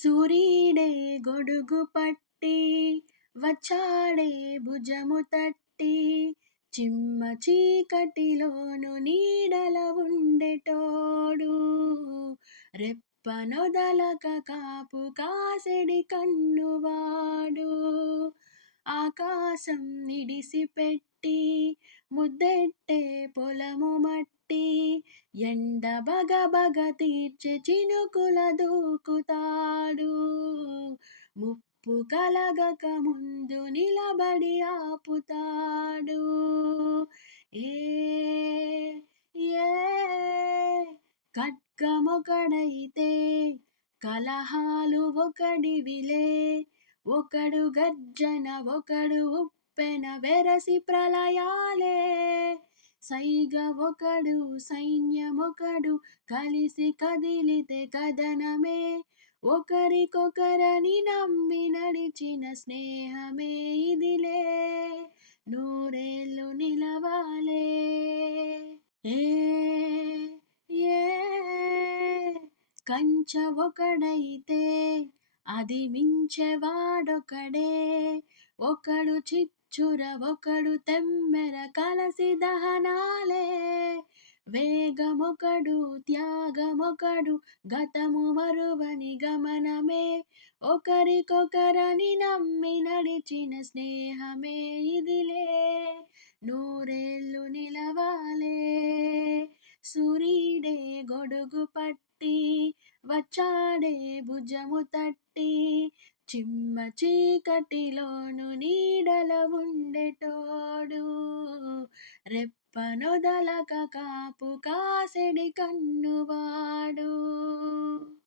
సూరీడే గొడుగు పట్టి వచ్చాడే భుజము తట్టి చిమ్మ చీకటిలోను నీడల ఉండెటోడు రెప్పనొదలక కాపు కాసెడి కన్నువాడు ఆకాశం నిడిసిపెట్టి ముద్దెట్టే పొలము మట్టి ఎండ బగబగ తీర్చె చినుకుల దూకుతాడు ముప్పు కలగక ముందు నిలబడి ఆపుతాడు ఏ ఏ ఖడ్గమొకడైతే కలహాలు ఒకడివిలే ఒకడు గర్జన ఒకడు ఉప్పెన వెరసి ప్రళయాలే సైగ ఒకడు సైన్యమొకడు కలిసి కదిలితే కదనమే ఒకరికొకరని నమ్మి నడిచిన స్నేహమే ఇదిలే నూరేళ్ళు నిలవాలే ఏ ఏ కంచ ఒకడైతే అది మించెవాడొకడే ఒకడు చిచ్చుర ఒకడు తెమ్మెర కలసి దహనాలే వేగమొకడు త్యాగమొకడు గతము మరువని గమనమే ఒకరికొకరని నమ్మి నడిచిన స్నేహమే ఇదిలే నూరేళ్ళు నిలవాలే సూరీడే గొడుగు పట్టి వచ్చాడే భుజము తట్టి చిమ్మ చీకటిలోను నీడల ఉండెటోడు రెప్పనొదలక కాపు కాసెడి కన్నువాడు